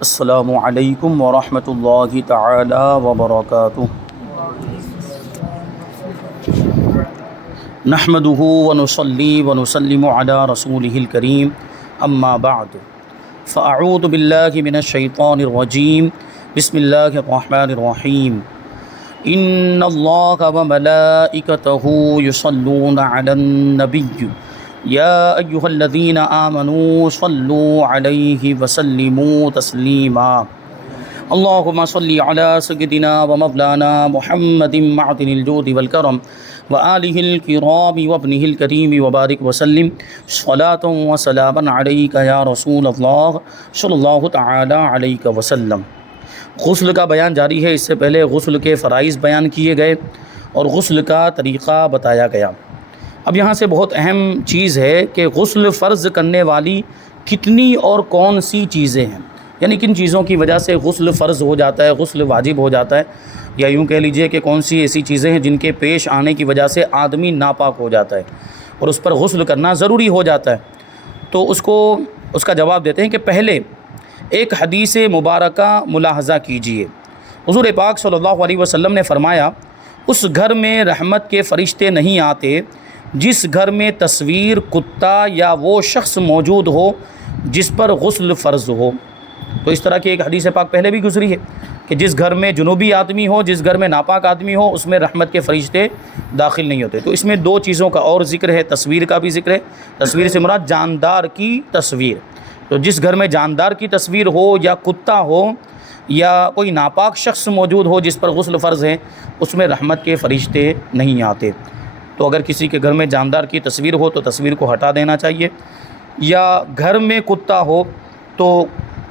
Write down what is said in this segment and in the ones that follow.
السلام علیکم ورحمۃ اللہ تعالی وبرکاتہ۔ نحمدہ ونصلی ونسلم علی رسولہ الکریم، اما بعد فاعوذ باللہ من الشیطان الرجیم، بسم اللہ الرحمن الرحیم۔ ان اللہ وملائکتہ یصلون علی النبی یا ایہا الذین آمنوا صلوا علیہ وسلموا تسلیما۔ اللہم صلی علی سیدنا ومولانا محمد معدن الجود والکرم وآلہ الکرام وابنہ الکریم وبارک وسلم صلاۃ وسلاما علیک یا رسول اللہ صلی اللہ تعالی علیہ وسلم۔ غسل کا بیان جاری ہے۔ اس سے پہلے غسل کے فرائض بیان کیے گئے اور غسل کا طریقہ بتایا گیا۔ اب یہاں سے بہت اہم چیز ہے کہ غسل فرض کرنے والی کتنی اور کون سی چیزیں ہیں، یعنی کن چیزوں کی وجہ سے غسل فرض ہو جاتا ہے، غسل واجب ہو جاتا ہے، یا یوں کہہ لیجئے کہ کون سی ایسی چیزیں ہیں جن کے پیش آنے کی وجہ سے آدمی ناپاک ہو جاتا ہے اور اس پر غسل کرنا ضروری ہو جاتا ہے۔ تو اس کا جواب دیتے ہیں کہ پہلے ایک حدیث مبارکہ ملاحظہ کیجئے۔ حضور پاک صلی اللہ علیہ وسلم نے فرمایا، اس گھر میں رحمت کے فرشتے نہیں آتے جس گھر میں تصویر، کتا یا وہ شخص موجود ہو جس پر غسل فرض ہو۔ تو اس طرح کی ایک حدیث پاک پہلے بھی گزری ہے کہ جس گھر میں جنوبی آدمی ہو، جس گھر میں ناپاک آدمی ہو، اس میں رحمت کے فرشتے داخل نہیں ہوتے۔ تو اس میں دو چیزوں کا اور ذکر ہے، تصویر کا بھی ذکر ہے۔ تصویر سے مراد جاندار کی تصویر۔ تو جس گھر میں جاندار کی تصویر ہو یا کتا ہو یا کوئی ناپاک شخص موجود ہو جس پر غسل فرض ہے، اس میں رحمت کے فرشتے نہیں آتے۔ تو اگر کسی کے گھر میں جاندار کی تصویر ہو تو تصویر کو ہٹا دینا چاہیے، یا گھر میں کتا ہو تو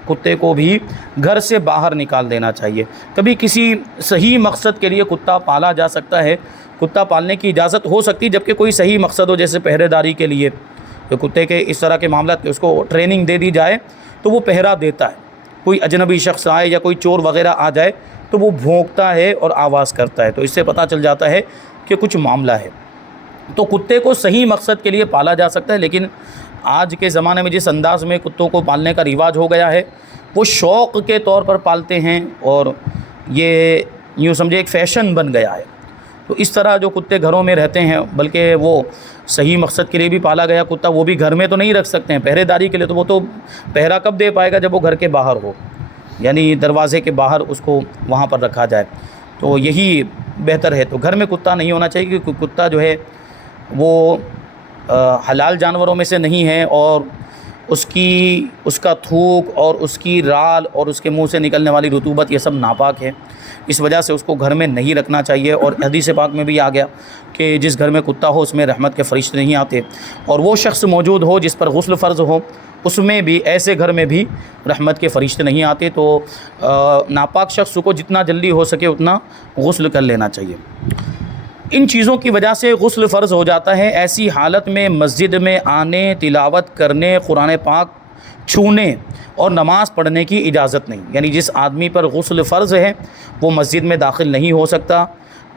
کتے کو بھی گھر سے باہر نکال دینا چاہیے۔ کبھی کسی صحیح مقصد کے لیے کتا پالا جا سکتا ہے، کتا پالنے کی اجازت ہو سکتی ہے جبکہ کوئی صحیح مقصد ہو، جیسے پہرے داری کے لیے۔ تو کتے کے اس طرح کے معاملات اس کو ٹریننگ دے دی جائے تو وہ پہرا دیتا ہے۔ کوئی اجنبی شخص آئے یا کوئی چور وغیرہ آ جائے تو وہ بھونکتا ہے اور آواز کرتا ہے، تو اس سے پتہ چل جاتا ہے کہ کچھ معاملہ ہے۔ تو کتے کو صحیح مقصد کے لیے پالا جا سکتا ہے، لیکن آج کے زمانے میں جس انداز میں کتوں کو پالنے کا رواج ہو گیا ہے، وہ شوق کے طور پر پالتے ہیں اور یہ یوں سمجھے ایک فیشن بن گیا ہے۔ تو اس طرح جو کتے گھروں میں رہتے ہیں، بلکہ وہ صحیح مقصد کے لیے بھی پالا گیا کتا، وہ بھی گھر میں تو نہیں رکھ سکتے ہیں پہرے داری کے لیے، تو وہ تو پہرا کب دے پائے گا جب وہ گھر کے باہر ہو، یعنی دروازے کے باہر اس کو وہاں پر رکھا جائے، تو یہی بہتر ہے۔ تو گھر میں کتا نہیں ہونا چاہیے، کیونکہ کتا جو ہے وہ حلال جانوروں میں سے نہیں ہے، اور اس کا تھوک اور اس کی رال اور اس کے منہ سے نکلنے والی رطوبت یہ سب ناپاک ہے، اس وجہ سے اس کو گھر میں نہیں رکھنا چاہیے۔ اور حدیث پاک میں بھی آ گیا کہ جس گھر میں کتا ہو اس میں رحمت کے فرشتے نہیں آتے، اور وہ شخص موجود ہو جس پر غسل فرض ہو اس میں بھی، ایسے گھر میں بھی رحمت کے فرشتے نہیں آتے۔ تو ناپاک شخص کو جتنا جلدی ہو سکے اتنا غسل کر لینا چاہیے۔ ان چیزوں کی وجہ سے غسل فرض ہو جاتا ہے۔ ایسی حالت میں مسجد میں آنے، تلاوت کرنے، قرآن پاک چھونے اور نماز پڑھنے کی اجازت نہیں، یعنی جس آدمی پر غسل فرض ہے وہ مسجد میں داخل نہیں ہو سکتا،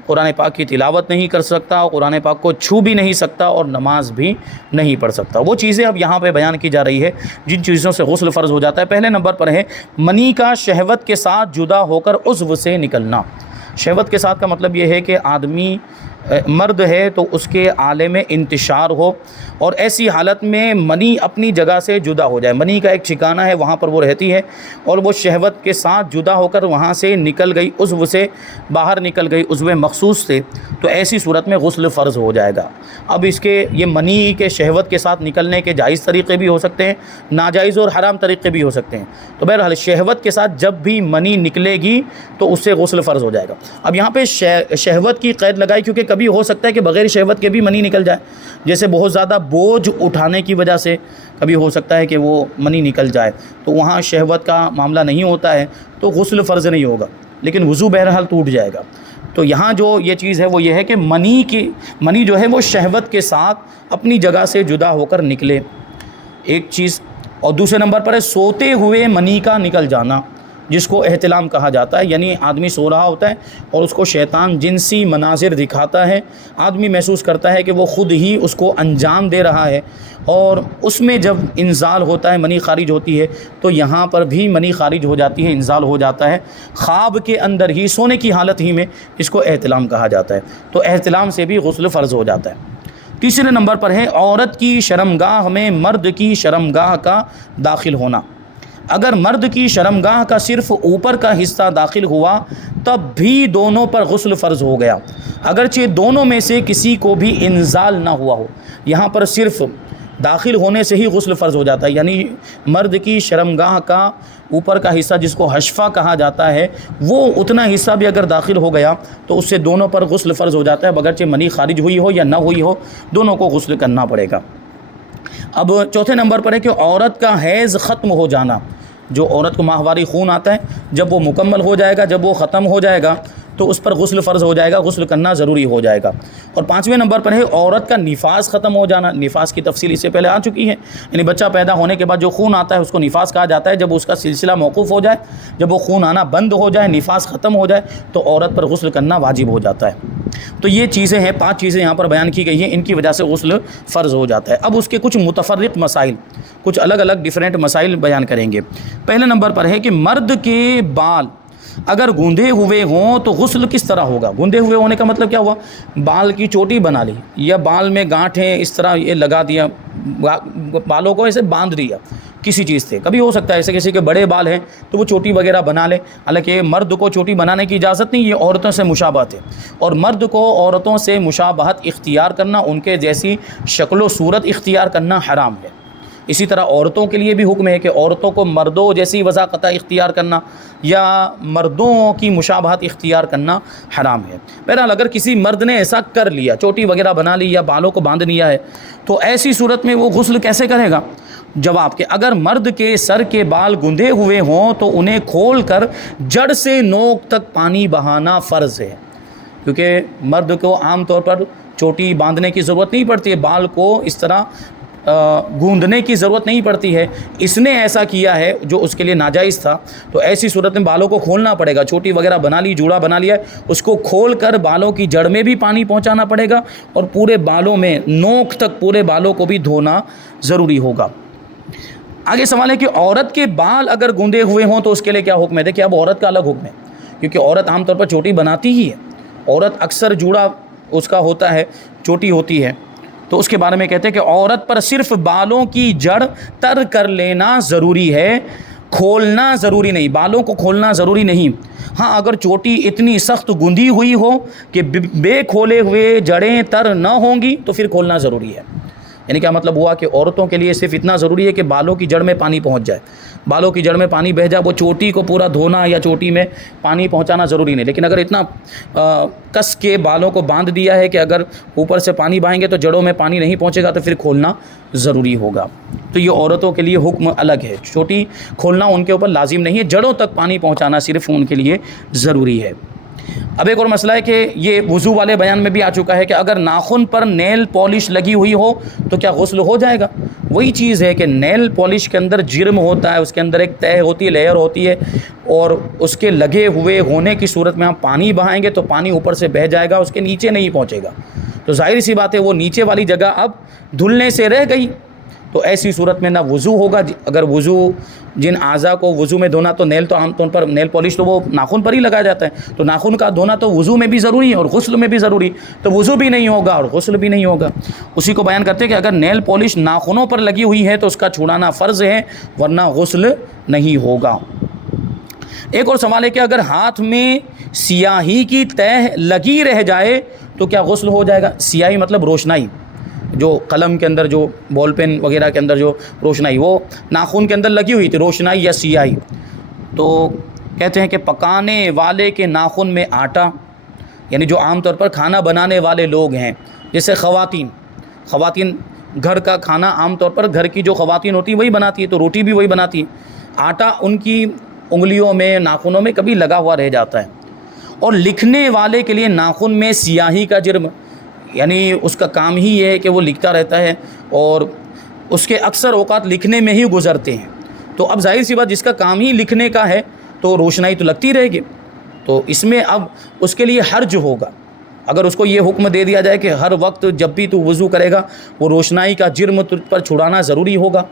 قرآن پاک کی تلاوت نہیں کر سکتا، قرآن پاک کو چھو بھی نہیں سکتا اور نماز بھی نہیں پڑھ سکتا۔ وہ چیزیں اب یہاں پہ بیان کی جا رہی ہے جن چیزوں سے غسل فرض ہو جاتا ہے۔ پہلے نمبر پر ہے منی کا شہوت کے ساتھ جدا ہو کر عضو سے نکلنا۔ شہوت کے ساتھ کا مطلب یہ ہے کہ آدمی مرد ہے تو اس کے آلے میں انتشار ہو، اور ایسی حالت میں منی اپنی جگہ سے جدا ہو جائے۔ منی کا ایک ٹھکانہ ہے، وہاں پر وہ رہتی ہے، اور وہ شہوت کے ساتھ جدا ہو کر وہاں سے نکل گئی، عضو سے باہر نکل گئی، عضو مخصوص سے، تو ایسی صورت میں غسل فرض ہو جائے گا۔ اب اس کے یہ منی کے شہوت کے ساتھ نکلنے کے جائز طریقے بھی ہو سکتے ہیں، ناجائز اور حرام طریقے بھی ہو سکتے ہیں۔ تو بہرحال شہوت کے ساتھ جب بھی منی نکلے گی تو اس سے غسل فرض ہو جائے گا۔ اب یہاں پہ شہوت کی قید لگائی، کیونکہ کبھی ہو سکتا ہے کہ بغیر شہوت کے بھی منی نکل جائے، جیسے بہت زیادہ بوجھ اٹھانے کی وجہ سے کبھی ہو سکتا ہے کہ وہ منی نکل جائے، تو وہاں شہوت کا معاملہ نہیں ہوتا ہے تو غسل فرض نہیں ہوگا، لیکن وضو بہرحال ٹوٹ جائے گا۔ تو یہاں جو یہ چیز ہے وہ یہ ہے کہ منی جو ہے وہ شہوت کے ساتھ اپنی جگہ سے جدا ہو کر نکلے، ایک چیز۔ اور دوسرے نمبر پر ہے سوتے ہوئے منی کا نکل جانا۔ جس کو احتلام کہا جاتا ہے، یعنی آدمی سو رہا ہوتا ہے اور اس کو شیطان جنسی مناظر دکھاتا ہے، آدمی محسوس کرتا ہے کہ وہ خود ہی اس کو انجام دے رہا ہے، اور اس میں جب انزال ہوتا ہے، منی خارج ہوتی ہے، تو یہاں پر بھی منی خارج ہو جاتی ہے، انزال ہو جاتا ہے، خواب کے اندر ہی، سونے کی حالت ہی میں، اس کو احتلام کہا جاتا ہے۔ تو احتلام سے بھی غسل فرض ہو جاتا ہے۔ تیسرے نمبر پر ہے عورت کی شرمگاہ میں مرد کی شرمگاہ کا داخل ہونا۔ اگر مرد کی شرمگاہ کا صرف اوپر کا حصہ داخل ہوا تب بھی دونوں پر غسل فرض ہو گیا، اگرچہ دونوں میں سے کسی کو بھی انزال نہ ہوا ہو۔ یہاں پر صرف داخل ہونے سے ہی غسل فرض ہو جاتا ہے، یعنی مرد کی شرمگاہ کا اوپر کا حصہ جس کو حشفہ کہا جاتا ہے، وہ اتنا حصہ بھی اگر داخل ہو گیا تو اس سے دونوں پر غسل فرض ہو جاتا ہے، بگرچہ منی خارج ہوئی ہو یا نہ ہوئی ہو، دونوں کو غسل کرنا پڑے گا۔ اب چوتھے نمبر پر ہے کہ عورت کا حیض ختم ہو جانا۔ جو عورت کو ماہواری خون آتا ہے، جب وہ مکمل ہو جائے گا، جب وہ ختم ہو جائے گا تو اس پر غسل فرض ہو جائے گا، غسل کرنا ضروری ہو جائے گا۔ اور پانچویں نمبر پر ہے عورت کا نفاس ختم ہو جانا۔ نفاس کی تفصیل اس سے پہلے آ چکی ہے، یعنی بچہ پیدا ہونے کے بعد جو خون آتا ہے اس کو نفاس کہا جاتا ہے۔ جب اس کا سلسلہ موقوف ہو جائے، جب وہ خون آنا بند ہو جائے، نفاس ختم ہو جائے، تو عورت پر غسل کرنا واجب ہو جاتا ہے۔ تو یہ چیزیں ہیں، 5 چیزیں یہاں پر بیان کی گئی ہیں، ان کی وجہ سے غسل فرض ہو جاتا ہے۔ اب اس کے کچھ متفرق مسائل، کچھ الگ الگ ڈیفرنٹ مسائل بیان کریں گے۔ پہلے نمبر پر ہے کہ مرد کے بال اگر گوندھے ہوئے ہوں تو غسل کس طرح ہوگا؟ گوندھے ہوئے ہونے کا مطلب کیا ہوا؟ بال کی چوٹی بنا لی، یا بال میں گانٹھیں اس طرح یہ لگا دیا، بالوں کو ایسے باندھ دیا کسی چیز سے۔ کبھی ہو سکتا ہے ایسے کسی کے بڑے بال ہیں تو وہ چوٹی وغیرہ بنا لے، حالانکہ مرد کو چوٹی بنانے کی اجازت نہیں، یہ عورتوں سے مشابہت ہے، اور مرد کو عورتوں سے مشابہت اختیار کرنا، ان کے جیسی شکل و صورت اختیار کرنا حرام ہے۔ اسی طرح عورتوں کے لیے بھی حکم ہے کہ عورتوں کو مردوں جیسی وضاقتہ اختیار کرنا یا مردوں کی مشابہت اختیار کرنا حرام ہے۔ بہرحال اگر کسی مرد نے ایسا کر لیا، چوٹی وغیرہ بنا لی یا بالوں کو باندھ لیا ہے، تو ایسی صورت میں وہ غسل کیسے کرے گا؟ جواب کہ اگر مرد کے سر کے بال گندھے ہوئے ہوں تو انہیں کھول کر جڑ سے نوک تک پانی بہانا فرض ہے، کیونکہ مرد کو عام طور پر چوٹی باندھنے کی ضرورت نہیں پڑتی ہے، بال کو اس طرح گوندنے کی ضرورت نہیں پڑتی ہے۔ اس نے ایسا کیا ہے جو اس کے لیے ناجائز تھا، تو ایسی صورت میں بالوں کو کھولنا پڑے گا۔ چوٹی وغیرہ بنا لی، جوڑا بنا لیا ہے، اس کو کھول کر بالوں کی جڑ میں بھی پانی پہنچانا پڑے گا، اور پورے بالوں میں نوک تک پورے بالوں کو بھی دھونا ضروری ہوگا۔ آگے سوال ہے کہ عورت کے بال اگر گوندے ہوئے ہوں تو اس کے لیے کیا حکم ہے؟ دیکھیں اب عورت کا الگ حکم ہے، کیونکہ عورت عام طور پر چوٹی بناتی ہی ہے، عورت اکثر جوڑا اس کا ہوتا ہے، چوٹی ہوتی ہے، تو اس کے بارے میں کہتے ہیں کہ عورت پر صرف بالوں کی جڑ تر کر لینا ضروری ہے، کھولنا ضروری نہیں، بالوں کو کھولنا ضروری نہیں۔ ہاں اگر چوٹی اتنی سخت گندھی ہوئی ہو کہ بے کھولے ہوئے جڑیں تر نہ ہوں گی تو پھر کھولنا ضروری ہے۔ یعنی کیا مطلب ہوا کہ عورتوں کے لیے صرف اتنا ضروری ہے کہ بالوں کی جڑ میں پانی پہنچ جائے، بالوں کی جڑ میں پانی بہہ جائے، وہ چوٹی کو پورا دھونا یا چوٹی میں پانی پہنچانا ضروری نہیں۔ لیکن اگر اتنا کس کے بالوں کو باندھ دیا ہے کہ اگر اوپر سے پانی بہائیں گے تو جڑوں میں پانی نہیں پہنچے گا تو پھر کھولنا ضروری ہوگا۔ تو یہ عورتوں کے لیے حکم الگ ہے، چوٹی کھولنا ان کے اوپر لازم نہیں ہے، جڑوں تک پانی پہنچانا صرف ان کے لیے ضروری ہے۔ اب ایک اور مسئلہ ہے کہ یہ وضو والے بیان میں بھی آ چکا ہے کہ اگر ناخن پر نیل پالش لگی ہوئی ہو تو کیا غسل ہو جائے گا؟ وہی چیز ہے کہ نیل پالش کے اندر جرم ہوتا ہے، اس کے اندر ایک تہ ہوتی ہے، لیئر ہوتی ہے، اور اس کے لگے ہوئے ہونے کی صورت میں ہم پانی بہائیں گے تو پانی اوپر سے بہہ جائے گا، اس کے نیچے نہیں پہنچے گا، تو ظاہر سی بات ہے وہ نیچے والی جگہ اب دھلنے سے رہ گئی، تو ایسی صورت میں نہ وضو ہوگا۔ اگر وضو جن اعضاء کو وضو میں دھونا، تو نیل تو عام طور پر نیل پالش تو وہ ناخن پر ہی لگایا جاتا ہے، تو ناخن کا دھونا تو وضو میں بھی ضروری ہے اور غسل میں بھی ضروری، تو وضو بھی نہیں ہوگا اور غسل بھی نہیں ہوگا۔ اسی کو بیان کرتے ہیں کہ اگر نیل پالش ناخنوں پر لگی ہوئی ہے تو اس کا چھڑانا فرض ہے، ورنہ غسل نہیں ہوگا۔ ایک اور سوال ہے کہ اگر ہاتھ میں سیاہی کی تہ لگی رہ جائے تو کیا غسل ہو جائے گا؟ سیاہی مطلب روشنائی، جو قلم کے اندر، جو بال پین وغیرہ کے اندر جو روشنائی، وہ ناخن کے اندر لگی ہوئی تھی روشنائی یا سیاہی، تو کہتے ہیں کہ پکانے والے کے ناخن میں آٹا، یعنی جو عام طور پر کھانا بنانے والے لوگ ہیں، جیسے خواتین گھر کا کھانا عام طور پر گھر کی جو خواتین ہوتی ہیں وہی بناتی ہے، تو روٹی بھی وہی بناتی ہے، آٹا ان کی انگلیوں میں، ناخنوں میں کبھی لگا ہوا رہ جاتا ہے۔ اور لکھنے والے کے لیے ناخن میں سیاہی کا جرم، یعنی اس کا کام ہی یہ ہے کہ وہ لکھتا رہتا ہے اور اس کے اکثر اوقات لکھنے میں ہی گزرتے ہیں، تو اب ظاہر سی بات جس کا کام ہی لکھنے کا ہے تو روشنائی تو لگتی رہے گی. تو اس میں اب اس کے لیے حرج ہوگا. اگر اس کو یہ حکم دے دیا جائے کہ ہر وقت جب بھی تو وضو کرے گا وہ روشنائی کا جرم تجھ پر چھڑانا ضروری ہوگا،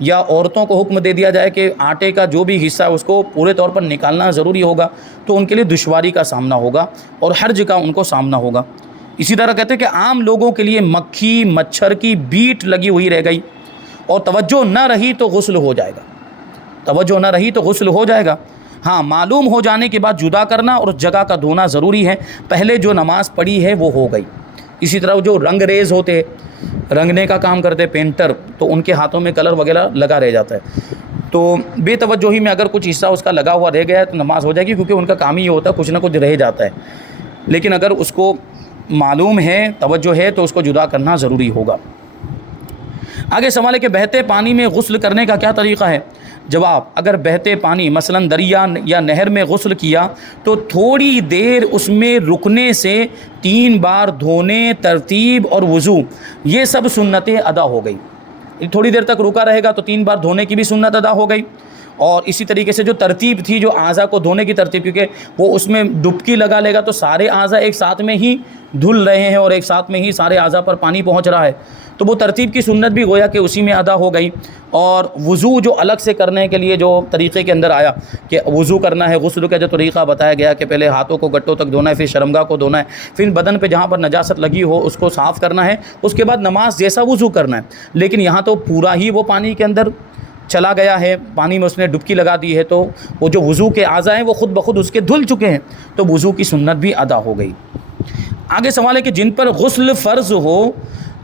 یا عورتوں کو حکم دے دیا جائے کہ آٹے کا جو بھی حصہ ہے اس کو پورے طور پر نکالنا ضروری ہوگا، تو ان کے لیے دشواری کا سامنا ہوگا اور حرج کا ان کو سامنا ہوگا. اسی طرح کہتے ہیں کہ عام لوگوں کے لیے مکھی مچھر کی بیٹ لگی ہوئی رہ گئی اور توجہ نہ رہی تو غسل ہو جائے گا. توجہ نہ رہی تو غسل ہو جائے گا. ہاں، معلوم ہو جانے کے بعد جدا کرنا اور اس جگہ کا دھونا ضروری ہے. پہلے جو نماز پڑھی ہے وہ ہو گئی. اسی طرح جو رنگ ریز ہوتے، رنگنے کا کام کرتے پینٹر، تو ان کے ہاتھوں میں کلر وغیرہ لگا رہ جاتا ہے، تو بے توجہی میں اگر کچھ حصہ اس کا لگا ہوا رہ گیا ہے تو نماز ہو جائے گی، کیونکہ ان کا کام ہی یہ ہوتا ہے کچھ نہ کچھ رہ جاتا ہے. لیکن اگر اس کو معلوم ہے، توجہ ہے، تو اس کو جدا کرنا ضروری ہوگا. آگے سوال ہے کہ بہتے پانی میں غسل کرنے کا کیا طریقہ ہے؟ جواب: اگر بہتے پانی مثلا دریا یا نہر میں غسل کیا تو تھوڑی دیر اس میں رکنے سے 3 بار دھونے، ترتیب اور وضو، یہ سب سنتیں ادا ہو گئی. تھوڑی دیر تک رکا رہے گا تو 3 بار دھونے کی بھی سنت ادا ہو گئی. اور اسی طریقے سے جو ترتیب تھی، جو اعضاء کو دھونے کی ترتیب، کیونکہ وہ اس میں ڈبکی لگا لے گا تو سارے اعضاء ایک ساتھ میں ہی دھل رہے ہیں اور ایک ساتھ میں ہی سارے اعضاء پر پانی پہنچ رہا ہے، تو وہ ترتیب کی سنت بھی گویا کہ اسی میں ادا ہو گئی. اور وضو جو الگ سے کرنے کے لیے جو طریقے کے اندر آیا کہ وضو کرنا ہے، غسل کا جو طریقہ بتایا گیا کہ پہلے ہاتھوں کو گٹوں تک دھونا ہے، پھر شرمگاہ کو دھونا ہے، پھر بدن پہ جہاں پر نجاست لگی ہو اس کو صاف کرنا ہے، اس کے بعد نماز جیسا وضو کرنا ہے. لیکن یہاں تو پورا ہی وہ پانی کے اندر چلا گیا ہے، پانی میں اس نے ڈبکی لگا دی ہے، تو وہ جو وضو کے اعضاء ہیں وہ خود بخود اس کے دھل چکے ہیں، تو وضو کی سنت بھی ادا ہو گئی. آگے سوال ہے کہ جن پر غسل فرض ہو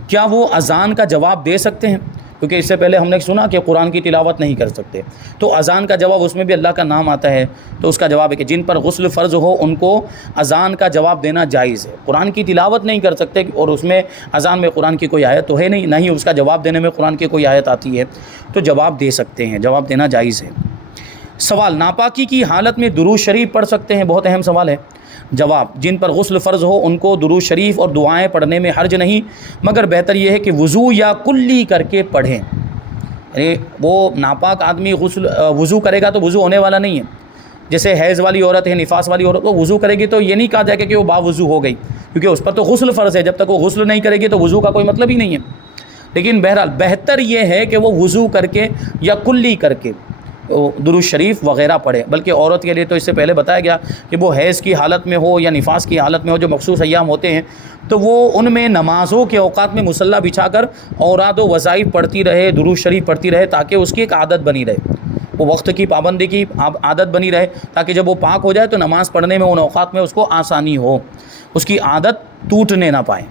کیا وہ اذان کا جواب دے سکتے ہیں؟ کیونکہ اس سے پہلے ہم نے سنا کہ قرآن کی تلاوت نہیں کر سکتے، تو اذان کا جواب، اس میں بھی اللہ کا نام آتا ہے، تو اس کا جواب ہے کہ جن پر غسل فرض ہو ان کو اذان کا جواب دینا جائز ہے. قرآن کی تلاوت نہیں کر سکتے اور اس میں اذان میں قرآن کی کوئی آیت تو ہے نہیں، نہ ہی اس کا جواب دینے میں قرآن کی کوئی آیت آتی ہے، تو جواب دے سکتے ہیں، جواب دینا جائز ہے. سوال: ناپاکی کی حالت میں درود شریف پڑھ سکتے ہیں؟ بہت اہم سوال ہے. جواب: جن پر غسل فرض ہو ان کو درود شریف اور دعائیں پڑھنے میں حرج نہیں، مگر بہتر یہ ہے کہ وضو یا کلی کر کے پڑھیں. یعنی وہ ناپاک آدمی وضو کرے گا تو وضو ہونے والا نہیں ہے. جیسے حیض والی عورت ہے، نفاس والی عورت، وہ وضو کرے گی تو یہ نہیں کہا جائے گا کہ وہ باوضو ہو گئی، کیونکہ اس پر تو غسل فرض ہے. جب تک وہ غسل نہیں کرے گی تو وضو کا کوئی مطلب ہی نہیں ہے. لیکن بہرحال بہتر یہ ہے کہ وہ وضو کر کے یا کلی کر کے درود شریف وغیرہ پڑھے. بلکہ عورت کے لیے تو اس سے پہلے بتایا گیا کہ وہ حیض کی حالت میں ہو یا نفاس کی حالت میں ہو، جو مخصوص ایام ہوتے ہیں، تو وہ ان میں نمازوں کے اوقات میں مصلی بچھا کر اوراد و وظائف پڑھتی رہے، درود شریف پڑھتی رہے، تاکہ اس کی ایک عادت بنی رہے، وہ وقت کی پابندی کی عادت بنی رہے، تاکہ جب وہ پاک ہو جائے تو نماز پڑھنے میں ان اوقات میں اس کو آسانی ہو، اس کی عادت ٹوٹنے نہ پائے.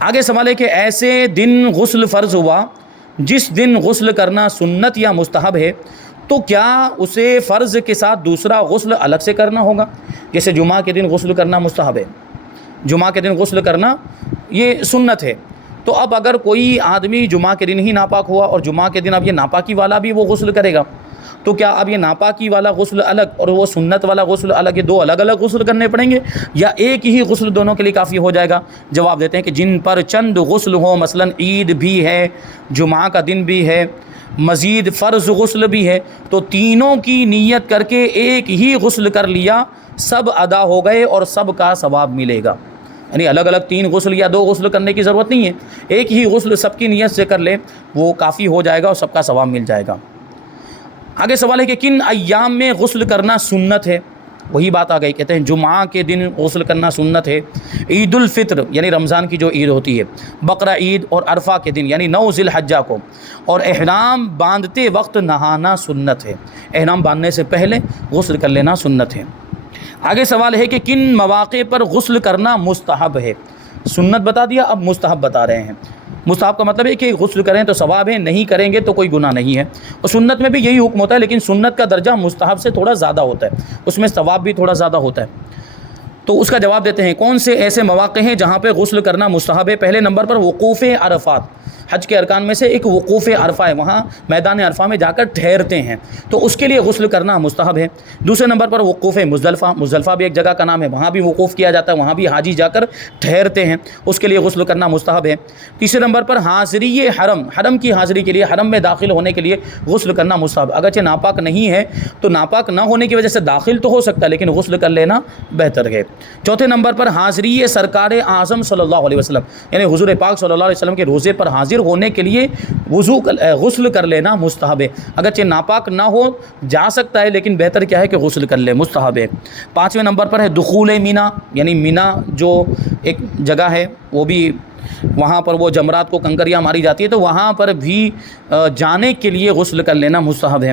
آگے سوال ہے کہ ایسے دن غسل فرض ہوا جس دن غسل کرنا سنت یا مستحب ہے، تو کیا اسے فرض کے ساتھ دوسرا غسل الگ سے کرنا ہوگا؟ جیسے جمعہ کے دن غسل کرنا مستحب ہے، جمعہ کے دن غسل کرنا یہ سنت ہے، تو اب اگر کوئی آدمی جمعہ کے دن ہی ناپاک ہوا اور جمعہ کے دن اب یہ ناپاکی والا بھی وہ غسل کرے گا، تو کیا اب یہ ناپاکی والا غسل الگ اور وہ سنت والا غسل الگ، یہ 2 الگ الگ غسل کرنے پڑیں گے، یا ایک ہی غسل دونوں کے لیے کافی ہو جائے گا؟ جواب دیتے ہیں کہ جن پر چند غسل ہوں، مثلا عید بھی ہے، جمعہ کا دن بھی ہے، مزید فرض غسل بھی ہے، تو تینوں کی نیت کر کے ایک ہی غسل کر لیا، سب ادا ہو گئے اور سب کا ثواب ملے گا. یعنی الگ الگ 3 غسل یا 2 غسل کرنے کی ضرورت نہیں ہے، ایک ہی غسل سب کی نیت سے کر لے، وہ کافی ہو جائے گا اور سب کا ثواب مل جائے گا. آگے سوال ہے کہ کن ایام میں غسل کرنا سنت ہے؟ وہی بات آ گئی، کہتے ہیں جمعہ کے دن غسل کرنا سنت ہے، عید الفطر یعنی رمضان کی جو عید ہوتی ہے، بقرہ عید اور عرفہ کے دن یعنی 9 ذی الحجہ کو، اور احرام باندھتے وقت نہانا سنت ہے، احرام باندھنے سے پہلے غسل کر لینا سنت ہے. آگے سوال ہے کہ کن مواقع پر غسل کرنا مستحب ہے؟ سنت بتا دیا، اب مستحب بتا رہے ہیں. مستحب کا مطلب ہے کہ غسل کریں تو ثواب ہے، نہیں کریں گے تو کوئی گناہ نہیں ہے. اور سنت میں بھی یہی حکم ہوتا ہے، لیکن سنت کا درجہ مستحب سے تھوڑا زیادہ ہوتا ہے، اس میں ثواب بھی تھوڑا زیادہ ہوتا ہے. تو اس کا جواب دیتے ہیں کون سے ایسے مواقع ہیں جہاں پہ غسل کرنا مستحب ہے. پہلے نمبر پر وقوف عرفات، حج کے ارکان میں سے ایک وقوف عرفہ ہے، وہاں میدان عرفہ میں جا کر ٹھہرتے ہیں، تو اس کے لیے غسل کرنا مستحب ہے۔ دوسرے نمبر پر وقوف مزدلفہ، مزدلفہ بھی ایک جگہ کا نام ہے، وہاں بھی وقوف کیا جاتا ہے، وہاں بھی حاجی جا کر ٹھہرتے ہیں، اس کے لیے غسل کرنا مستحب ہے۔ تیسرے نمبر پر حاضری حرم، حرم کی حاضری کے لیے، حرم میں داخل ہونے کے لیے غسل کرنا مستحب، اگرچہ ناپاک نہیں ہے تو ناپاک نہ ہونے کی وجہ سے داخل تو ہو سکتا ہے لیکن غسل کر لینا بہتر ہے۔ چوتھے نمبر پر حاضری سرکار اعظم صلی اللہ علیہ وسلم، یعنی حضور پاک صلی اللہ علیہ وسلم کے روزے پر حاضر ہونے کے لیے غسل کر لینا مستحب ہے، اگرچہ ناپاک نہ ہو جا سکتا ہے لیکن بہتر کیا ہے کہ غسل کر لے، مستحب ہے۔ پانچویں نمبر پر ہے دخول مینا، یعنی مینا جو ایک جگہ ہے وہ بھی وہاں پر وہ جمرات کو کنکریاں ماری جاتی ہے تو وہاں پر بھی جانے کے لیے غسل کر لینا مستحب ہے۔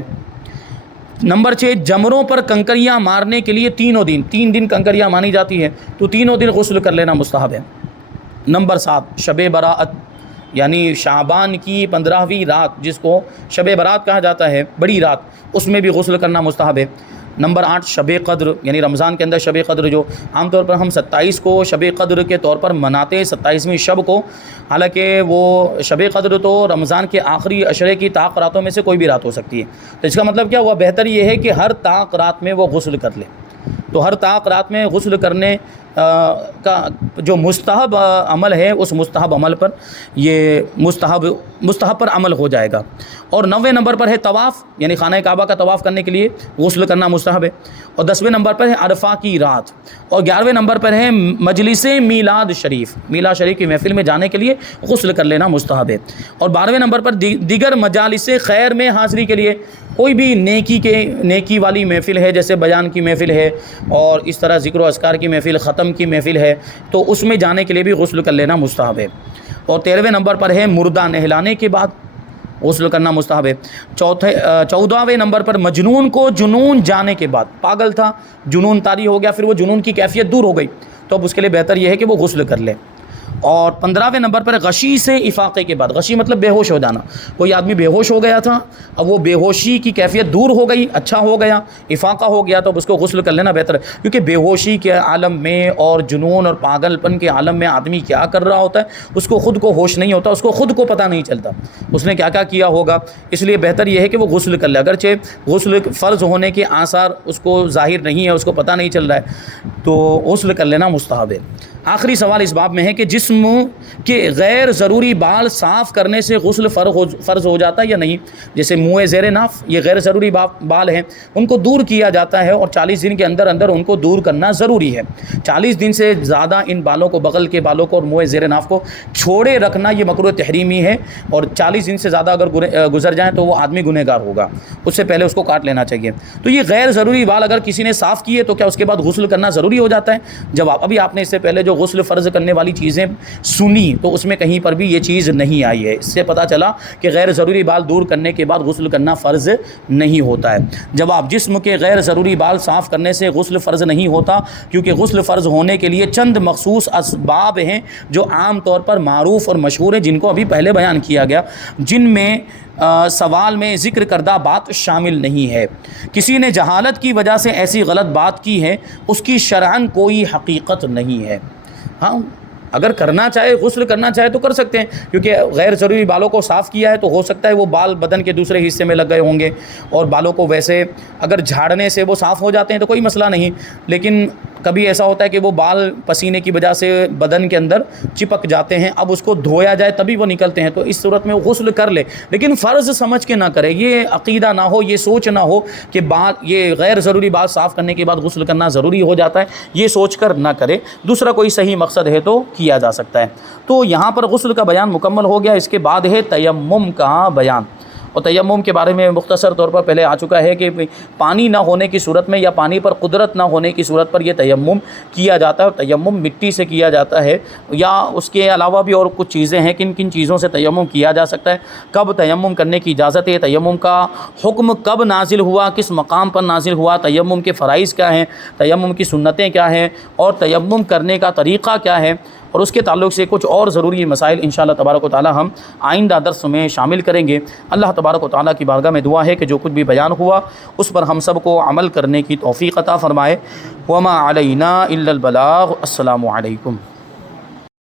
نمبر 6 جمروں پر کنکریاں مارنے کے لیے تین دن کنکریاں مانی جاتی ہے تو تینوں دن غسل کر لینا مستحب ہے۔ نمبر 7 شب برات، یعنی شعبان کی 15ویں رات جس کو شب برات کہا جاتا ہے، بڑی رات، اس میں بھی غسل کرنا مستحب ہے۔ نمبر 8 شب قدر، یعنی رمضان کے اندر شب قدر جو عام طور پر ہم 27 کو شب قدر کے طور پر مناتے ہیں، 27ویں شب کو، حالانکہ وہ شب قدر تو رمضان کے آخری عشرے کی طاق راتوں میں سے کوئی بھی رات ہو سکتی ہے، تو اس کا مطلب کیا ہوا، بہتر یہ ہے کہ ہر طاق رات میں وہ غسل کر لے، تو ہر طاق رات میں غسل کرنے کا جو مستحب عمل ہے اس مستحب عمل پر یہ مستحب پر عمل ہو جائے گا۔ اور 9ویں نمبر پر ہے طواف، یعنی خانہ کعبہ کا طواف کرنے کے لیے غسل کرنا مستحب ہے۔ اور 10ویں نمبر پر ہے عرفہ کی رات۔ اور 11ویں نمبر پر ہے مجلس میلاد شریف کی محفل میں جانے کے لیے غسل کر لینا مستحب ہے۔ اور 12ویں نمبر پر دیگر مجالس خیر میں حاضری کے لیے، کوئی بھی نیکی والی محفل ہے جیسے بیان کی محفل ہے اور اس طرح ذکر و اذکار کی محفل، ختم کی محفل ہے، تو اس میں جانے کے لیے بھی غسل کر لینا مستحب ہے۔ اور 13ویں نمبر پر ہے مردہ نہلانے کے بعد غسل کرنا مستحب ہے۔ 14ویں نمبر پر مجنون کو جنون جانے کے بعد، پاگل تھا، جنون طاری ہو گیا، پھر وہ جنون کی کیفیت دور ہو گئی تو اب اس کے لیے بہتر یہ ہے کہ وہ غسل کر لے۔ اور 15ویں نمبر پر غشی سے افاقے کے بعد، غشی مطلب بے ہوش ہو جانا، کوئی آدمی بے ہوش ہو گیا تھا، اب وہ بے ہوشی کی کیفیت دور ہو گئی، اچھا ہو گیا، افاقہ ہو گیا، تو اب اس کو غسل کر لینا بہتر ہے، کیونکہ بے ہوشی کے عالم میں اور جنون اور پاگل پن کے عالم میں آدمی کیا کر رہا ہوتا ہے اس کو خود کو ہوش نہیں ہوتا، اس کو خود کو پتہ نہیں چلتا اس نے کیا کیا کیا ہوگا، اس لیے بہتر یہ ہے کہ وہ غسل کر لے، اگرچہ غسل فرض ہونے کے آثار اس کو ظاہر نہیں ہے، اس کو پتہ نہیں چل رہا ہے تو غسل کر لینا مستحب ہے۔ آخری سوال اس باب میں ہے کہ جسم کے غیر ضروری بال صاف کرنے سے غسل فرض ہو جاتا ہے یا نہیں، جیسے منہ زیر ناف، یہ غیر ضروری بال ہیں، ان کو دور کیا جاتا ہے اور 40 دن کے اندر ان کو دور کرنا ضروری ہے۔ 40 دن سے زیادہ ان بالوں کو، بغل کے بالوں کو اور منہ زیر ناف کو چھوڑے رکھنا یہ مکروہ تحریمی ہے، اور 40 دن سے زیادہ اگر گزر جائیں تو وہ آدمی گنہگار ہوگا، اس سے پہلے اس کو کاٹ لینا چاہیے۔ تو یہ غیر ضروری بال اگر کسی نے صاف کیے تو کیا اس کے بعد غسل کرنا ضروری ہو جاتا ہے؟ جواب، ابھی آپ نے اس سے پہلے جو غسل فرض کرنے والی چیزیں سنی تو اس میں کہیں پر بھی یہ چیز نہیں آئی ہے، اس سے پتہ چلا کہ غیر ضروری بال دور کرنے کے بعد غسل کرنا فرض نہیں ہوتا ہے۔ جواب، جسم کے غیر ضروری بال صاف کرنے سے غسل فرض نہیں ہوتا، کیونکہ غسل فرض ہونے کے لیے چند مخصوص اسباب ہیں جو عام طور پر معروف اور مشہور ہیں، جن کو ابھی پہلے بیان کیا گیا، جن میں سوال میں ذکر کردہ بات شامل نہیں ہے۔ کسی نے جہالت کی وجہ سے ایسی غلط بات کی ہے، اس کی شرعاً کوئی حقیقت نہیں ہے۔ ہاں، اگر کرنا چاہے، غسل کرنا چاہے تو کر سکتے ہیں، کیونکہ غیر ضروری بالوں کو صاف کیا ہے تو ہو سکتا ہے وہ بال بدن کے دوسرے حصے میں لگ گئے ہوں گے، اور بالوں کو ویسے اگر جھاڑنے سے وہ صاف ہو جاتے ہیں تو کوئی مسئلہ نہیں، لیکن کبھی ایسا ہوتا ہے کہ وہ بال پسینے کی وجہ سے بدن کے اندر چپک جاتے ہیں، اب اس کو دھویا جائے تبھی وہ نکلتے ہیں، تو اس صورت میں وہ غسل کر لے، لیکن فرض سمجھ کے نہ کرے، یہ عقیدہ نہ ہو، یہ سوچ نہ ہو کہ بال، یہ غیر ضروری بال صاف کرنے کے بعد غسل کرنا ضروری ہو جاتا ہے، یہ سوچ کر نہ کرے۔ دوسرا کوئی صحیح مقصد ہے تو کیا جا سکتا ہے۔ تو یہاں پر غسل کا بیان مکمل ہو گیا، اس کے بعد ہے تیمم کا بیان، اور تیمم کے بارے میں مختصر طور پر پہلے آ چکا ہے کہ پانی نہ ہونے کی صورت میں یا پانی پر قدرت نہ ہونے کی صورت پر یہ تیمم کیا جاتا ہے، اور تیمم مٹی سے کیا جاتا ہے، یا اس کے علاوہ بھی اور کچھ چیزیں ہیں، کن کن چیزوں سے تیمم کیا جا سکتا ہے، کب تیمم کرنے کی اجازت ہے، تیمم کا حکم کب نازل ہوا، کس مقام پر نازل ہوا، تیمم کے فرائض کیا ہیں، تیمم کی سنتیں کیا ہیں، اور تیمم کرنے کا طریقہ کیا ہے، اور اس کے تعلق سے کچھ اور ضروری مسائل انشاءاللہ تبارک و تعالی ہم آئندہ درس میں شامل کریں گے۔ اللہ تبارک و تعالی کی بارگاہ میں دعا ہے کہ جو کچھ بھی بیان ہوا اس پر ہم سب کو عمل کرنے کی توفیق عطا فرمائے۔ وما علینا الا البلاغ۔ السلام علیکم۔